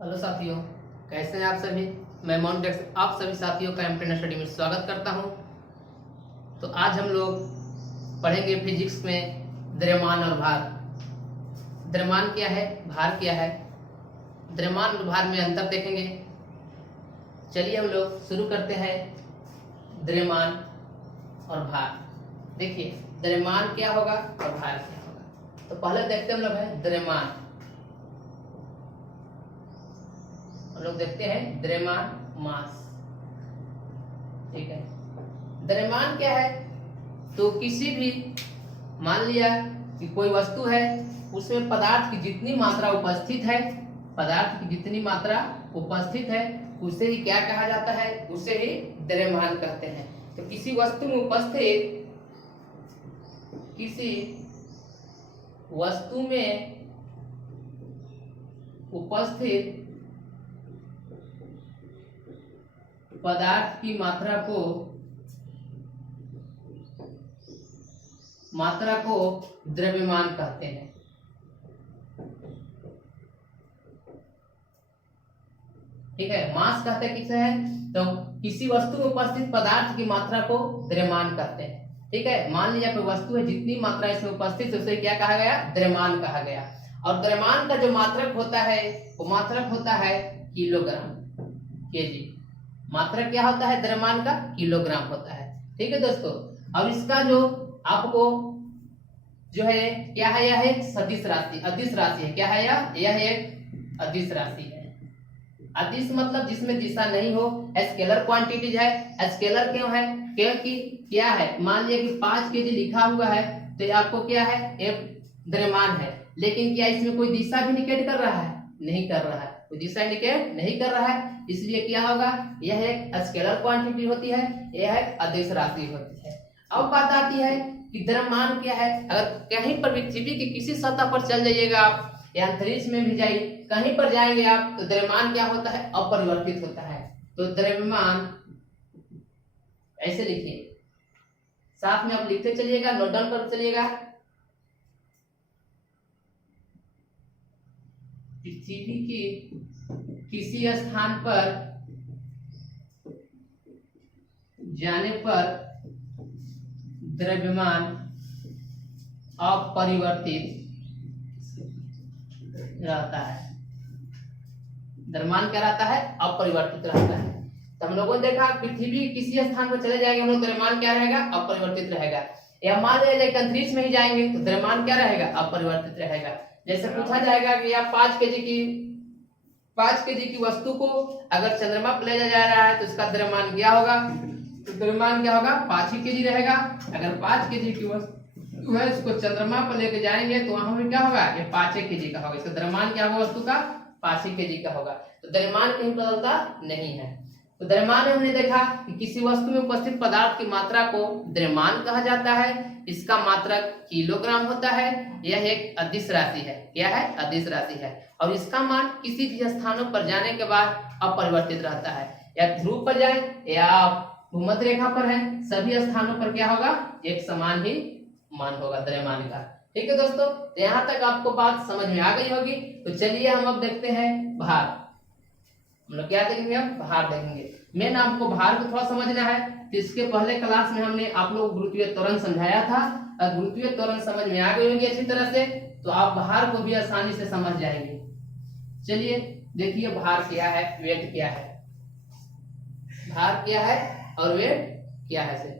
Hello साथियों, कैसे हैं आप सभी। मैं मोन्टेक्स आप सभी साथियों का एमटेन स्टडी में स्वागत करता हूं। तो आज हम लोग पढ़ेंगे फिजिक्स में द्रव्यमान और भार। द्रव्यमान क्या है, भार क्या है, द्रव्यमान और भार में अंतर देखेंगे। चलिए हम लोग शुरू करते हैं। द्रव्यमान और भार। देखिए द्रव्यमान क्या होगा और भार क्या होगा। तो पहले देखते हम लोग है द्रव्यमान। हम लोग देखते हैं द्रव्यमान, मास। ठीक है, द्रव्यमान क्या है, तो किसी भी मान लिया कि कोई वस्तु है, उसमें पदार्थ की जितनी मात्रा उपस्थित है, पदार्थ की जितनी मात्रा उपस्थित है उसे ही क्या कहा जाता है, उसे ही द्रव्यमान कहते हैं। तो किसी वस्तु में उपस्थित, किसी वस्तु में उपस्थित पदार्थ की मात्रा को द्रव्यमान कहते हैं। ठीक है, मास कहते हैं किसे है, तो किसी वस्तु में उपस्थित पदार्थ की मात्रा को द्रव्यमान कहते हैं। ठीक है, मान लिया कोई वस्तु है, जितनी मात्रा इसमें उपस्थित है उसे क्या कहा गया, द्रव्यमान कहा गया। और द्रव्यमान का जो मात्रक होता है वो मात्रक होता है किलोग्राम, केजी। मात्रक क्या होता है द्रव्यमान का, किलोग्राम होता है। ठीक है दोस्तों, और इसका जो आपको जो है क्या है, यह एक सदिश राशि, अदिश राशि है। क्या है यह एक अदिश राशि है। अदिश मतलब जिसमें दिशा नहीं हो, स्केलर क्वांटिटीज है। स्केलर क्यों है, क्योंकि क्या है, मान लिया कि 5 केजी लिखा हुआ है तो ये आपको क्या है, एक द्रव्यमान है। लेकिन क्या इसमें कोई दिशा भी इंडिकेट कर रहा है, नहीं कर रहा है, कोई दिशा इंडिकेट नहीं कर रहा है। इसलिए क्या होगा, यह एक स्केलर क्वांटिटी होती है, यह एक अदिश राशि होती है। अब बात आती है कि द्रव्यमान क्या है। अगर कहीं पर भी पृथ्वी की किसी सतह पर चल जाइएगा आप, या अंतरिक्ष में भी जाइए, कहीं पर जाएंगे आप, तो द्रव्यमान क्या होता है, अपरिवर्तित होता है। तो द्रव्यमान ऐसे लिखिए, साथ में आप लिखते चलिएगा, नोट डाउन कर चलिएगा। पृथ्वी की किसी स्थान पर जाने पर द्रव्यमान अपरिवर्तित रहता है। द्रव्यमान क्या रहता है, अपरिवर्तित रहता है। तो हम लोगों ने देखा पृथ्वी किसी स्थान पर चले जाएंगे हम लोग, द्रव्यमान क्या रहेगा, अपरिवर्तित रहेगा। या मान लीजिए अंतरिक्ष में ही जाएंगे तो द्रव्यमान क्या रहेगा, अपरिवर्तित रहेगा। जैसे पूछा जाएगा कि आप 5 केजी की वस्तु को अगर चंद्रमा पर ले जा रहा है तो उसका द्रव्यमान क्या होगा, तो द्रव्यमान क्या होगा, 5 ही केजी रहेगा। अगर 5 केजी की वस्तु है, उसको चंद्रमा पर लेके जाएंगे तो वहां में क्या होगा, ये 5 केजी का होगा। इसका द्रव्यमान क्या होगा, वस्तु का 5 केजी का होगा। तो द्रव्यमान कहीं बदलता नहीं है। तो द्रव्यमान में हमने देखा कि किसी वस्तु में उपस्थित पदार्थ की मात्रा को द्रव्यमान कहा जाता है। इसका मात्रक किलोग्राम होता है। यह एक अदिश राशि है। क्या है, अदिश राशि है। और इसका मान किसी भी स्थानों पर जाने के बाद अपरिवर्तित रहता है। या ध्रुव पर जाए या भूमध्य रेखा पर है, सभी स्थानों पर क्या होगा, एक समान ही मान होगा द्रव्यमान का। ठीक है दोस्तों, तो यहाँ तक आपको बात समझ में आ गई होगी। तो चलिए हम अब देखते हैं भार। हम लोग क्या देखेंगे, अब भार देखेंगे। मेन आपको भार को थोड़ा समझना है। तो इसके पहले क्लास में हमने आप लोग गुरुत्वीय त्वरण समझाया था। अगर गुरुत्वीय त्वरण समझ में आ गई होगी अच्छी तरह से, तो आप भार को भी आसानी से समझ जाएंगे। चलिए देखिए भार क्या है, वेट क्या है। भार क्या है और वेट क्या है से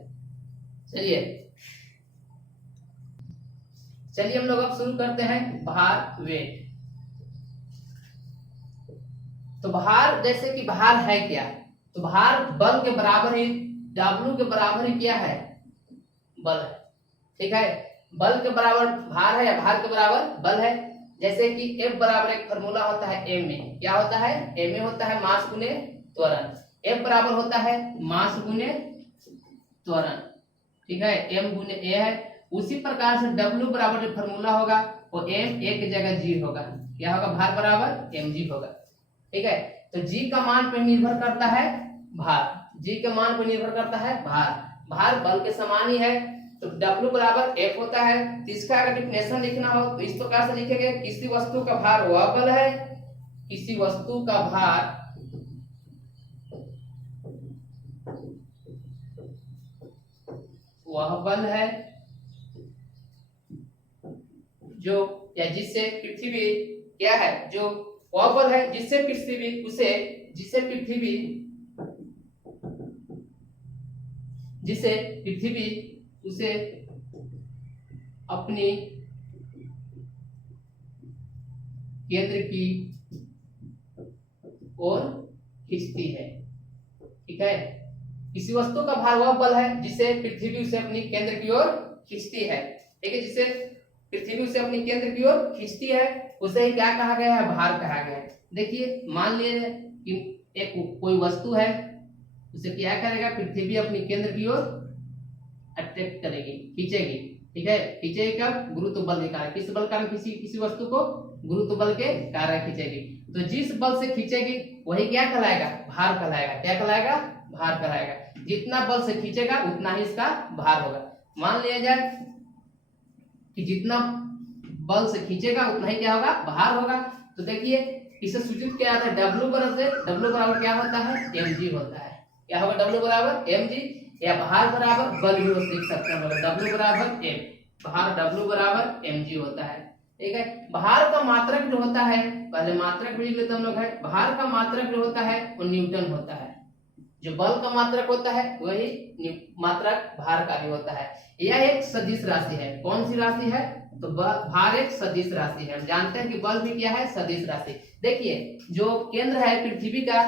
चलिए हम लोग अब शुरू करते हैं भार वेट। तो भार, जैसे कि भार है क्या, तो भार बल के बराबर ही, W के बराबर ही क्या है, बल है। ठीक है, बल के बराबर भार है या भार के बराबर बल है। जैसे कि F बराबर एक फॉर्मूला होता है M में, क्या होता है, M में होता है मास गुने त्वरण। F बराबर होता है मास गुने त्वरण। ठीक है, M गुने A है। उसी प्रकार से W बराबर जो फॉर्मूला होगा वो M A की जगह G होगा। क्या होगा, भार बराबर mg होगा। ठीक है, तो G का मान पर निर्भर करता है भार, G के मान पर निर्भर करता है भार। भार बल के समान ही है, तो W बराबर F होता है। तो इसका अगर डिफिनेशन लिखना हो तो इस प्रकार से लिखेंगे, किसी वस्तु का भार वह बल है, किसी वस्तु का भार वह बल है जो या जिससे पृथ्वी क्या है, जो वह बल है जिससे पृथ्वी उसे अपनी केंद्र की ओर खींचती है। ठीक है, किसी वस्तु का भार वह बल है जिससे पृथ्वी उसे अपनी केंद्र की ओर खींचती है। ठीक है, जिससे पृथ्वी उसे अपनी केंद्र की ओर खींचती है उसे ही क्या कहा गया है, भार कहा गया है। देखिए मान लीजिए कि एक कोई वस्तु है, उसे क्या करेगा, पृथ्वी अपनी केंद्र की ओर अट्रैक्ट करेगी, खींचेगी। ठीक है, खींचेगी कब, गुरुत्व बल के कारण। किस बल कारण किसी वस्तु को, गुरुत्व बल के कारण खींचेगी। तो जिस बल से खींचेगी वही क्या कहलाएगा, भार कहलाएगा। क्या कहलाएगा, भार कहलाएगा। जितना बल से खींचेगा उतना ही इसका भार होगा। मान लिया जाए कि जितना बल से खींचेगा उतना ही क्या होगा, भार होगा। तो देखिए इसे सूचित किया जाता है W बराबर क्या होता है, mg होता है। क्या होगा, W बराबर mg, या भार बराबर बल भी लिख सकते हैं। W बराबर m, भार W बराबर mg होता है। ठीक है, भार का मात्रक जो होता है, पहले मात्रक भी लिख लेते हम लोग है। भार का मात्रक जो होता है वो न्यूटन होता है। जो बल का मात्रक होता है वही मात्रक भार का भी होता है। यह एक सदिश राशि है। कौन सी राशि है, तो भार एक सदिश राशि है। हम जानते हैं कि बल भी क्या है, सदिश राशि। देखिए जो केंद्र है पृथ्वी का,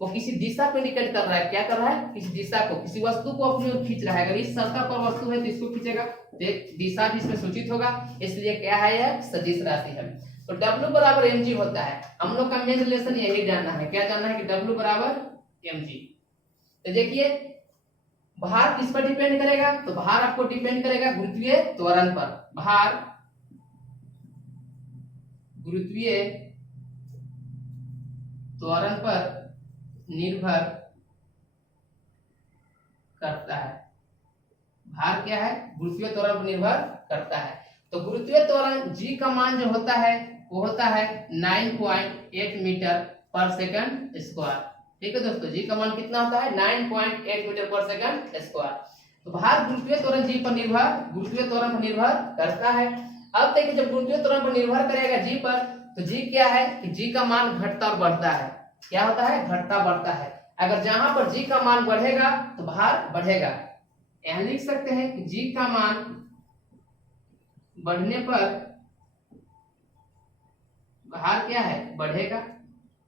वो किसी दिशा पे इंडिकेट कर रहा है। क्या कर रहा है, किसी दिशा को, किसी वस्तु को अपनी ओर खींच रहा है। अगर इस सतह पर वस्तु है तो इसको खींचेगा, तो एक दिशा भी इसमें सूचित होगा, इसलिए क्या है, यह सदिश राशि है। तो W बराबर mg होता है। हम लोग का मेन रिलेशन यही जानना है। क्या जानना है कि W बराबर mg। तो देखिए भार किस पर डिपेंड करेगा, तो भार आपको डिपेंड करेगा गुरुत्वीय त्वरण पर। भार गुरुत्वीय त्वरण पर निर्भर करता है। भार क्या है, गुरुत्वीय त्वरण पर निर्भर करता है। तो गुरुत्वीय त्वरण g का मान जो होता है वो होता है 9.8 मीटर पर सेकंड स्क्वायर। ठीक है दोस्तों, जी का मान कितना होता है, 9.8 मीटर पर सेकंड स्क्वायर। तो भार गुरुत्वीय त्वरण जी पर निर्भर करता है। अब देखिए जब गुरुत्वीय त्वरण पर निर्भर करेगा जी पर, तो जी क्या है कि जी का मान घटता और बढ़ता है। क्या होता है, घटता बढ़ता है। अगर जहां पर जी का मान बढ़ेगा तो भार बढ़ेगा। यहां लिख सकते हैं कि जी का मान बढ़ने पर भार क्या है, बढ़ेगा,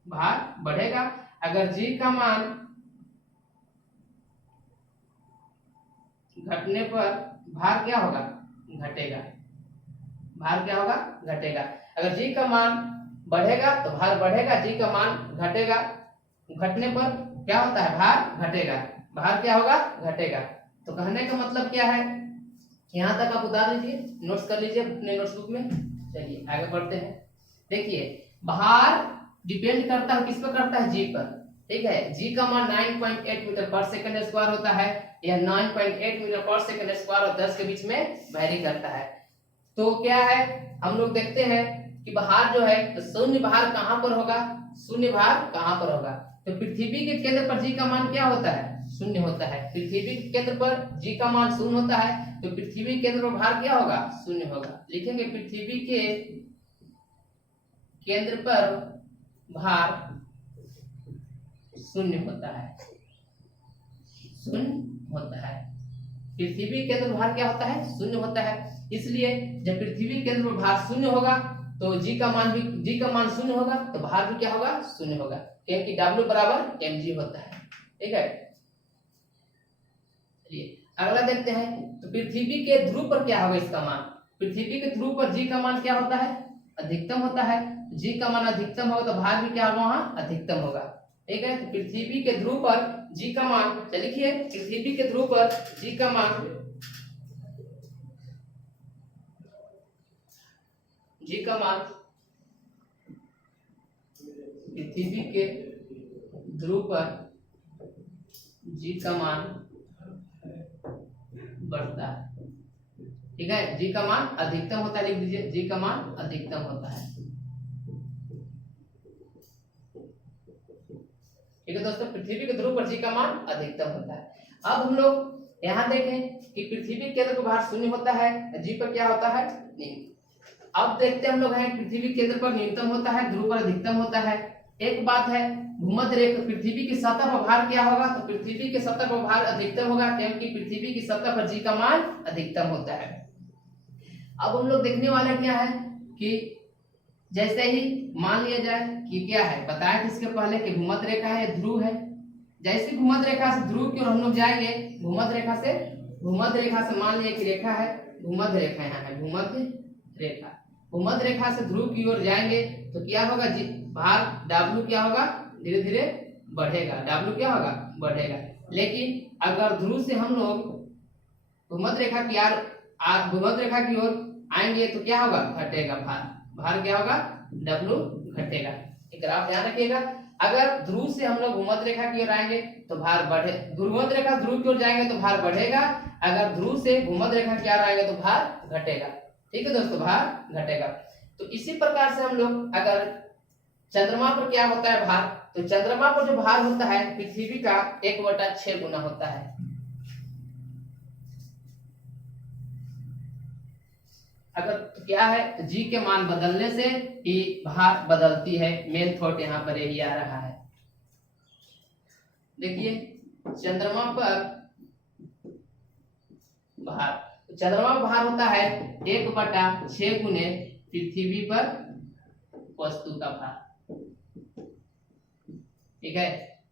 भार बढ़ेगा। अगर जी का मान घटने पर भार क्या होगा, घटेगा, भार क्या होगा, घटेगा। अगर जी का मान बढ़ेगा तो भार बढ़ेगा, जी का मान घटेगा, घटने पर क्या होता है, भार घटेगा, भार क्या होगा, घटेगा। तो कहने का मतलब क्या है, यहाँ तक आप उतार लीजिए, नोट्स कर लीजिए अपने नोटबुक में। चलिए आगे बढ़ते हैं। देखिए भार डिपेंड करता है किस पर, करता है जी पर। ठीक है, जी का मान 9.8 मीटर पर सेकंड स्क्वायर होता है। यह 9.8 मीटर पर सेकंड स्क्वायर और 10 के बीच में वैरी करता है। तो क्या है, हम लोग देखते हैं कि भार जो है, तो शून्य भार कहां पर होगा, शून्य भार कहां पर होगा, तो पृथ्वी के केंद्र पर जी का मान क्या होता है, शून्य होता है। पृथ्वी के केंद्र पर जी का मान शून्य होता है, तो पृथ्वी के केंद्र पर भार क्या होगा, शून्य होगा। लिखेंगे पृथ्वी के केंद्र पर भार शून्य होता है, शून्य होता है। पृथ्वी केंद्र पर भार क्या होता है, शून्य होता है। इसलिए जब पृथ्वी केंद्र पर भार शून्य होगा तो जी का मान शून्य होगा, तो भार भी क्या होगा, शून्य होगा, क्योंकि W बराबर mg होता है। ठीक है, चलिए अगला देखते हैं। तो पृथ्वी के ध्रुव पर क्या होगा इसका मान, पृथ्वी के ध्रुव पर जी का मान क्या होता है, अधिकतम होता है। जी का मान अधिकतम होगा तो भार भी क्या होगा, वहां अधिकतम होगा। ठीक है, तो पृथ्वी के ध्रुव पर जी का मान, लिखिए पृथ्वी के ध्रुव पर जी का मान, जी का मान पृथ्वी के ध्रुव पर जी का मान बढ़ता है। ठीक है, जी का मान अधिकतम होता है, लिख दीजिए जी का मान अधिकतम होता है। ठीक है दोस्तों, पृथ्वी के ध्रुव पर जी का मान अधिकतम होता है। अब हम लोग यहाँ देखें कि पृथ्वी के केंद्र पर भार शून्य होता है, जी पर क्या होता है, न्यूनतम। अब देखते हैं हम लोग हैं पृथ्वी के केंद्र पर न्यूनतम होता है, ध्रुव पर अधिकतम होता है। एक बात है, भूमध्य रेखा पृथ्वी की सतह पर भार क्या होगा, तो पृथ्वी की सतह पर भार अधिकतम होगा, क्योंकि पृथ्वी की सतह पर जी का मान अधिकतम होता है। अब हम लोग देखने वाला क्या है कि जैसे ही मान लिया जाए कि क्या है, बताया इसके पहले कि भूमध्य रेखा है, ध्रुव है। जैसे भूमध्य रेखा से ध्रुव की ओर हम लोग जाएंगे, भूमध्य रेखा से मान लिया कि रेखा है, भूमध्य रेखा यहाँ है, भूमध्य रेखा से ध्रुव की ओर जाएंगे तो क्या होगा जी, भार W क्या होगा, धीरे धीरे बढ़ेगा, W क्या होगा, बढ़ेगा। लेकिन अगर ध्रुव से हम लोग भूमध्य रेखा की ओर आएंगे तो क्या होगा, घटेगा, भार क्या होगा, W घटेगा। एक ग्राफ ध्यान रखिएगा, अगर ध्रुव से हम लोग भूमध्य रेखा की ओर आएंगे तो भार बढ़े, भूमध्य रेखा ध्रुव की ओर जाएंगे तो भार बढ़ेगा, अगर ध्रुव से भूमध्य रेखा की ओर आएंगे तो भार घटेगा। ठीक है दोस्तों, भार घटेगा। तो इसी प्रकार से हम लोग अगर चंद्रमा पर क्या होता है भार, तो चंद्रमा पर जो भार होता है पृथ्वी का 1/6 गुना होता है। अगर तो क्या है, तो जी के मान बदलने से ही भार बदलती है, मेन थॉट यहाँ पर यही आ रहा है। देखिए चंद्रमा पर भार होता है 1/6 गुने पृथ्वी पर वस्तु का भार। ठीक है,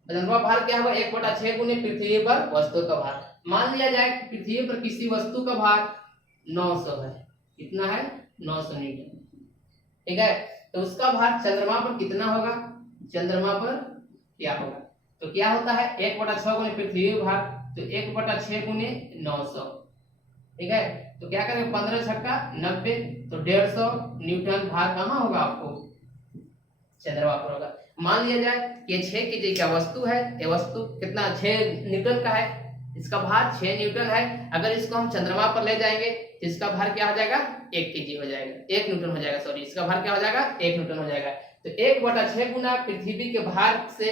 चंद्रमा भार क्या होगा, 1/6 गुने पृथ्वी पर वस्तु का भार। मान लिया जाए कि पृथ्वी पर किसी वस्तु का भार 900 है, कितना है, 900 न्यूटन। ठीक है, तो उसका भार चंद्रमा पर कितना होगा, चंद्रमा पर क्या होगा, तो क्या होता है 1/6 गुने पृथ्वी भार, तो 1/6 गुने 900। ठीक है, तो क्या करेंगे, 15 छक्का 90, तो 150 न्यूटन भार कहाँ होगा, आपको चंद्रमा पर होगा। मान लिया जाए कि 6 केजी का वस्तु है, ये वस्तु कितना 6 न्यूटन का है, इसका भार 6 न्यूटन है। अगर इसको हम चंद्रमा पर ले जाएंगे तो इसका भार क्या हो जाएगा, 1 केजी हो जाएगा, 1 न्यूटन हो जाएगा, सॉरी इसका भार क्या हो जाएगा, 1 न्यूटन हो जाएगा। तो 1/6 गुना पृथ्वी के भार से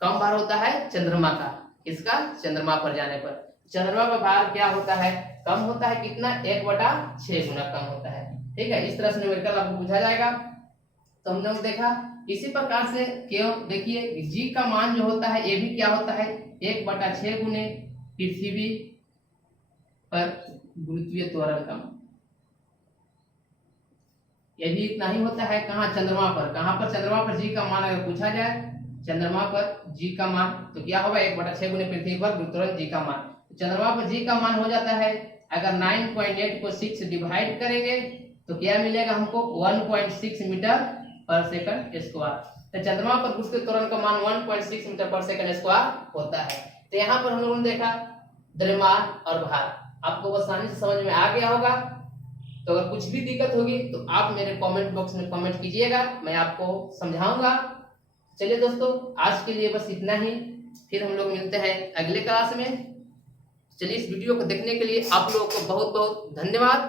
कम भार होता है चंद्रमा का, इसका चंद्रमा पर जाने पर चंद्रमा पर भार क्या होता है, कम होता है, कितना 1/6 गुना कम होता है। ठीक है, इस तरह से न्यूमेरिकल आपको पूछा जाएगा। तो हमने लोग देखा इसी प्रकार से क्यों, देखिए जी का मान जो होता है ये भी क्या होता है, 1/6 गुने पृथ्वी पर गुरुत्वीय त्वरण का, ये भी इतना ही होता है। कहाँ, चंद्रमा पर, कहाँ पर, चंद्रमा पर जी का मान अगर पूछा जाए, चंद्रमा पर जी का मान तो क्या होगा, 1/6 गुने पृथ्वी पर गुरुत्वाकर्षण जी का मान। चंद्रमा पर जी का मान हो जाता है, अगर 9.8 को 6 से डिवाइड करेंगे तो क्या मिलेगा हमको, 1.6 मीटर पर सेकंड स्क्वायर। तो चंद्रमा पर गुरुत्वीय त्वरण का मान 1.6 मीटर पर सेकंड स्क्वायर होता है। तो यहाँ पर हम लोगों ने देखा द्रव्यमान और भार, आपको आसानी से समझ में आ गया होगा। तो अगर कुछ भी दिक्कत होगी तो आप मेरे कमेंट बॉक्स में कमेंट कीजिएगा, मैं आपको समझाऊंगा। चलिए दोस्तों, आज के लिए बस इतना ही, फिर हम लोग मिलते हैं अगले क्लास में। चलिए, इस वीडियो को देखने के लिए आप लोगों को बहुत बहुत धन्यवाद।